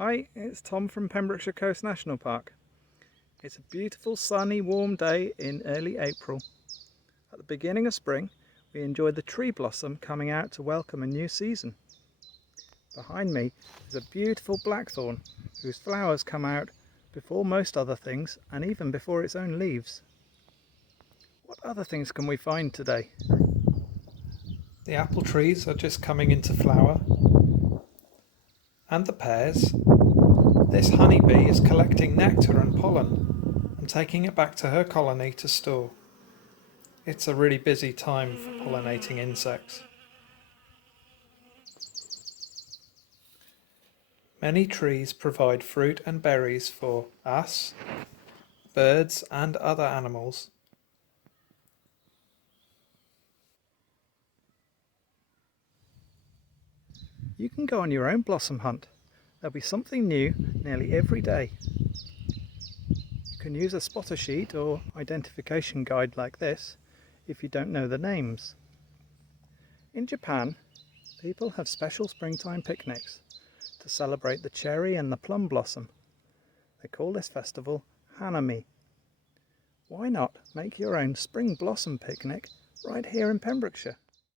Hi, it's Tom from Pembrokeshire Coast National Park. It's a beautiful sunny warm day in early April. At the beginning of spring we enjoy the tree blossom coming out to welcome a new season. Behind me is a beautiful blackthorn whose flowers come out before most other things and even before its own leaves. What other things can we find today? The apple trees are just coming into flower, and the pears. This honeybee is collecting nectar and pollen and taking it back to her colony to store. It's a really busy time for pollinating insects. Many trees provide fruit and berries for us, birds and other animals. You can go on your own blossom hunt. There'll be something new nearly every day. You can use a spotter sheet or identification guide like this if you don't know the names. In Japan, people have special springtime picnics to celebrate the cherry and the plum blossom. They call this festival Hanami. Why not make your own spring blossom picnic right here in Pembrokeshire?